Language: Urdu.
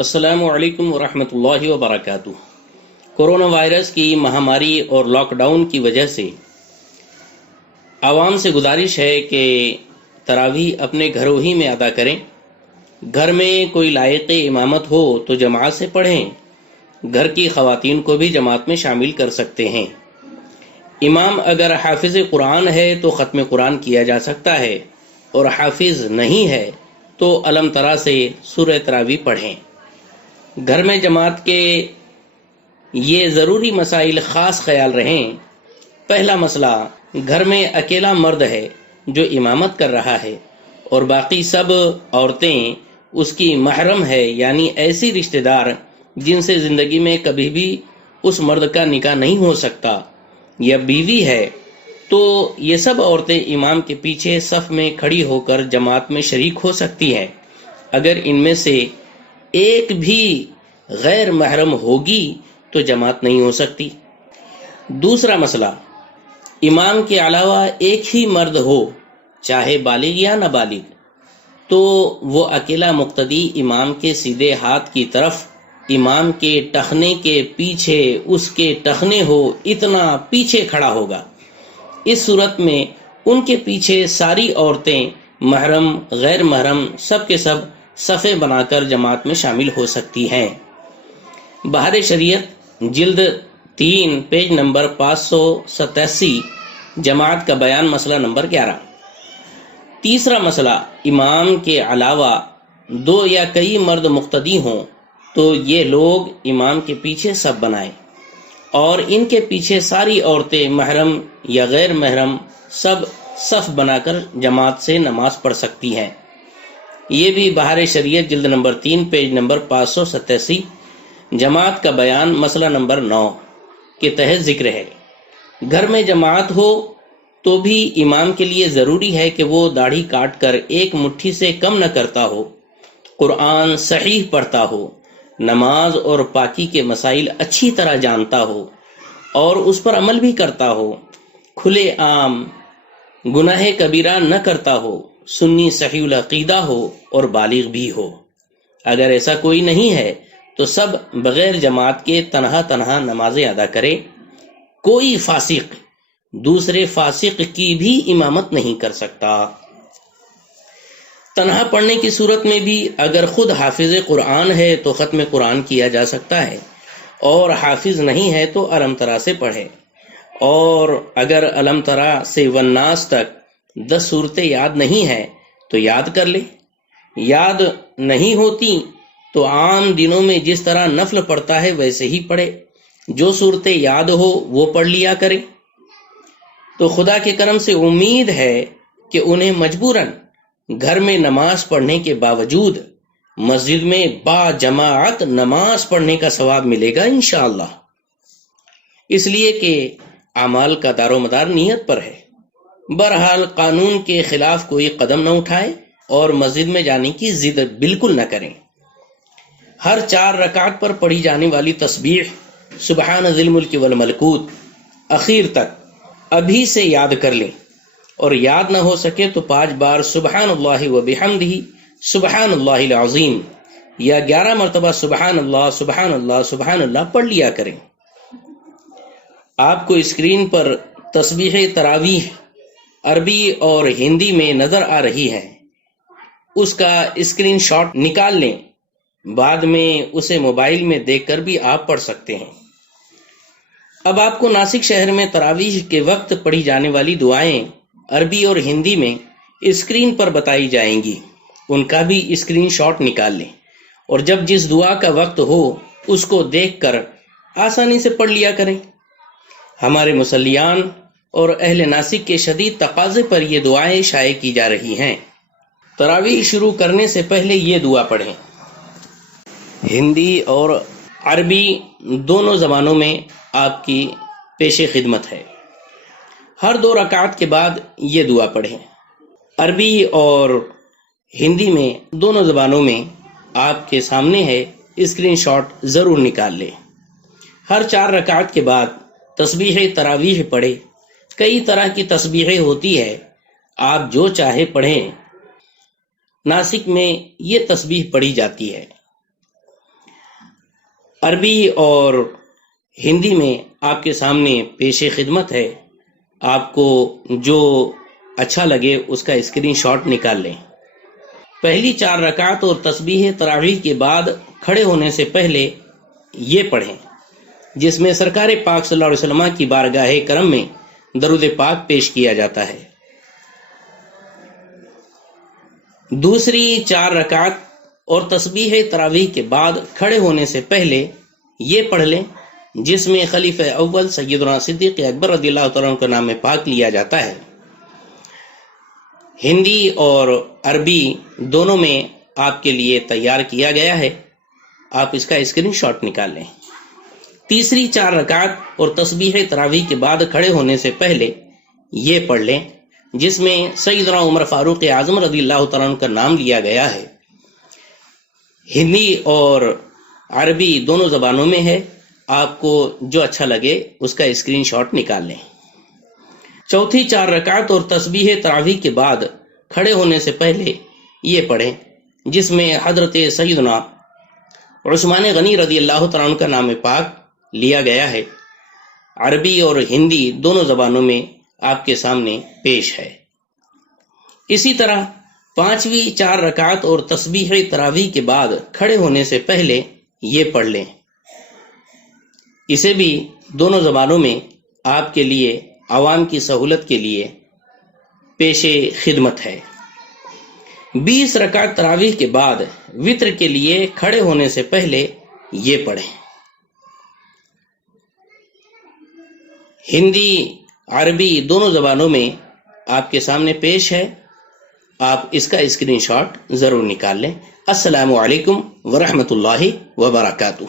السلام علیکم ورحمۃ اللہ وبرکاتہ۔ کورونا وائرس کی مہاماری اور لاک ڈاؤن کی وجہ سے عوام سے گزارش ہے کہ تراویح اپنے گھروں ہی میں ادا کریں۔ گھر میں کوئی لائق امامت ہو تو جماعت سے پڑھیں۔ گھر کی خواتین کو بھی جماعت میں شامل کر سکتے ہیں۔ امام اگر حافظ قرآن ہے تو ختم قرآن کیا جا سکتا ہے، اور حافظ نہیں ہے تو الم ترا سے سورہ تراویح پڑھیں۔ گھر میں جماعت کے یہ ضروری مسائل خاص خیال رہیں۔ پہلا مسئلہ، گھر میں اکیلا مرد ہے جو امامت کر رہا ہے اور باقی سب عورتیں اس کی محرم ہے، یعنی ایسی رشتہ دار جن سے زندگی میں کبھی بھی اس مرد کا نکاح نہیں ہو سکتا، یا بیوی ہے، تو یہ سب عورتیں امام کے پیچھے صف میں کھڑی ہو کر جماعت میں شریک ہو سکتی ہیں۔ اگر ان میں سے ایک بھی غیر محرم ہوگی تو جماعت نہیں ہو سکتی۔ دوسرا مسئلہ، امام کے علاوہ ایک ہی مرد ہو، چاہے بالغ یا نابالغ، تو وہ اکیلا مقتدی امام کے سیدھے ہاتھ کی طرف، امام کے ٹخنے کے پیچھے اس کے ٹخنے ہو اتنا پیچھے کھڑا ہوگا۔ اس صورت میں ان کے پیچھے ساری عورتیں، محرم غیر محرم، سب کے سب صفیں بنا کر جماعت میں شامل ہو سکتی ہیں۔ بہار شریعت جلد 3 پیج نمبر 587، جماعت کا بیان، مسئلہ نمبر 11۔ تیسرا مسئلہ، امام کے علاوہ 2 یا کئی مرد مقتدی ہوں تو یہ لوگ امام کے پیچھے صف بنائیں، اور ان کے پیچھے ساری عورتیں، محرم یا غیر محرم، سب صف بنا کر جماعت سے نماز پڑھ سکتی ہیں۔ یہ بھی بہار شریعت جلد نمبر 3 پیج نمبر 587، جماعت کا بیان، مسئلہ نمبر 9 کے تحت ذکر ہے۔ گھر میں جماعت ہو تو بھی امام کے لیے ضروری ہے کہ وہ داڑھی کاٹ کر ایک مٹھی سے کم نہ کرتا ہو، قرآن صحیح پڑھتا ہو، نماز اور پاکی کے مسائل اچھی طرح جانتا ہو اور اس پر عمل بھی کرتا ہو، کھلے عام گناہ کبیرہ نہ کرتا ہو، سنی صحیح العقیدہ ہو اور بالغ بھی ہو۔ اگر ایسا کوئی نہیں ہے تو سب بغیر جماعت کے تنہا نمازیں ادا کرے۔ کوئی فاسق دوسرے فاسق کی بھی امامت نہیں کر سکتا۔ تنہا پڑھنے کی صورت میں بھی اگر خود حافظ قرآن ہے تو ختم قرآن کیا جا سکتا ہے، اور حافظ نہیں ہے تو الم ترا سے پڑھے، اور اگر الم ترا سے والناس تک 10 صورتیں یاد نہیں ہیں تو یاد کر لے۔ یاد نہیں ہوتی تو عام دنوں میں جس طرح نفل پڑھتا ہے ویسے ہی پڑھے، جو صورتیں یاد ہو وہ پڑھ لیا کرے۔ تو خدا کے کرم سے امید ہے کہ انہیں مجبوراً گھر میں نماز پڑھنے کے باوجود مسجد میں با جماعت نماز پڑھنے کا ثواب ملے گا انشاءاللہ، اس لیے کہ اعمال کا دار و مدار نیت پر ہے۔ بہرحال قانون کے خلاف کوئی قدم نہ اٹھائے اور مسجد میں جانے کی ضد بالکل نہ کریں۔ ہر 4 رکعت پر پڑھی جانے والی تسبیح سبحان ذی الملک والملکوت اخیر تک ابھی سے یاد کر لیں، اور یاد نہ ہو سکے تو 5 بار سبحان اللہ وبحمدہ سبحان اللہ العظیم یا 11 مرتبہ سبحان اللہ سبحان اللہ سبحان اللہ پڑھ لیا کریں۔ آپ کو اسکرین پر تسبیح تراویح عربی اور ہندی میں نظر آ رہی ہے، اس کا اسکرین شاٹ نکال لیں، بعد میں اسے موبائل میں دیکھ کر بھی آپ پڑھ سکتے ہیں۔ اب آپ کو ناسک شہر میں تراویح کے وقت پڑھی جانے والی دعائیں عربی اور ہندی میں اسکرین پر بتائی جائیں گی، ان کا بھی اسکرین شاٹ نکال لیں، اور جب جس دعا کا وقت ہو اس کو دیکھ کر آسانی سے پڑھ لیا کریں۔ ہمارے مصلیان اور اہل ناسک کے شدید تقاضے پر یہ دعائیں شائع کی جا رہی ہیں۔ تراویح شروع کرنے سے پہلے یہ دعا پڑھیں۔ ہندی اور عربی دونوں زبانوں میں آپ کی پیش خدمت ہے۔ ہر 2 رکعت کے بعد یہ دعا پڑھیں۔ عربی اور ہندی میں دونوں زبانوں میں آپ کے سامنے ہے، اسکرین شاٹ ضرور نکال لیں۔ ہر 4 رکعت کے بعد تسبیح تراویح پڑھیں۔ کئی طرح کی تسبیحیں ہوتی ہے، آپ جو چاہے پڑھیں۔ ناسک میں یہ تسبیح پڑھی جاتی ہے: عربی اور ہندی میں آپ کے سامنے پیش خدمت ہے. آپ کو جو اچھا لگے اس کا اسکرین شاٹ نکال لیں. پہلی 4 رکعت اور تسبیح تراویح کے بعد کھڑے ہونے سے پہلے یہ پڑھیں، جس میں سرکار پاک صلی اللہ علیہ وسلم کی بارگاہ کرم میں درود پاک پیش کیا جاتا ہے. دوسری 4 رکعت اور تسبیح تراویح کے بعد کھڑے ہونے سے پہلے یہ پڑھ لیں، جس میں خلیفہ اول سیدنا صدیق اکبر رضی اللہ تعالیٰ عنہ کا نام پاک لیا جاتا ہے. ہندی اور عربی دونوں میں آپ کے لیے تیار کیا گیا ہے، آپ اس کا اسکرین شاٹ نکال لیں. تیسری 4 رکعت اور تسبیح تراویح کے بعد کھڑے ہونے سے پہلے یہ پڑھ لیں، جس میں سیدنا عمر فاروق اعظم رضی اللہ تعالیٰ عنہ کا نام لیا گیا ہے. ہندی اور عربی دونوں زبانوں میں ہے، آپ کو جو اچھا لگے اس کا اسکرین شاٹ نکال لیں. چوتھی 4 رکعت اور تسبیح تراویح کے بعد کھڑے ہونے سے پہلے یہ پڑھیں، جس میں حضرت سیدنا عثمان غنی رضی اللہ تعالیٰ عنہ کا نام پاک لیا گیا ہے. عربی اور ہندی دونوں زبانوں میں آپ کے سامنے پیش ہے. اسی طرح پانچویں 4 رکعت اور تسبیح تراویح کے بعد کھڑے ہونے سے پہلے یہ پڑھ لیں، اسے بھی دونوں زبانوں میں آپ کے لیے عوام کی سہولت کے لیے پیش خدمت ہے. 20 رکعت تراویح کے بعد وطر کے لیے کھڑے ہونے سے پہلے یہ پڑھیں. ہندی عربی دونوں زبانوں میں آپ کے سامنے پیش ہے، آپ اس کا اسکرین شاٹ ضرور نکال لیں. السلام علیکم ورحمۃ اللہ وبرکاتہ.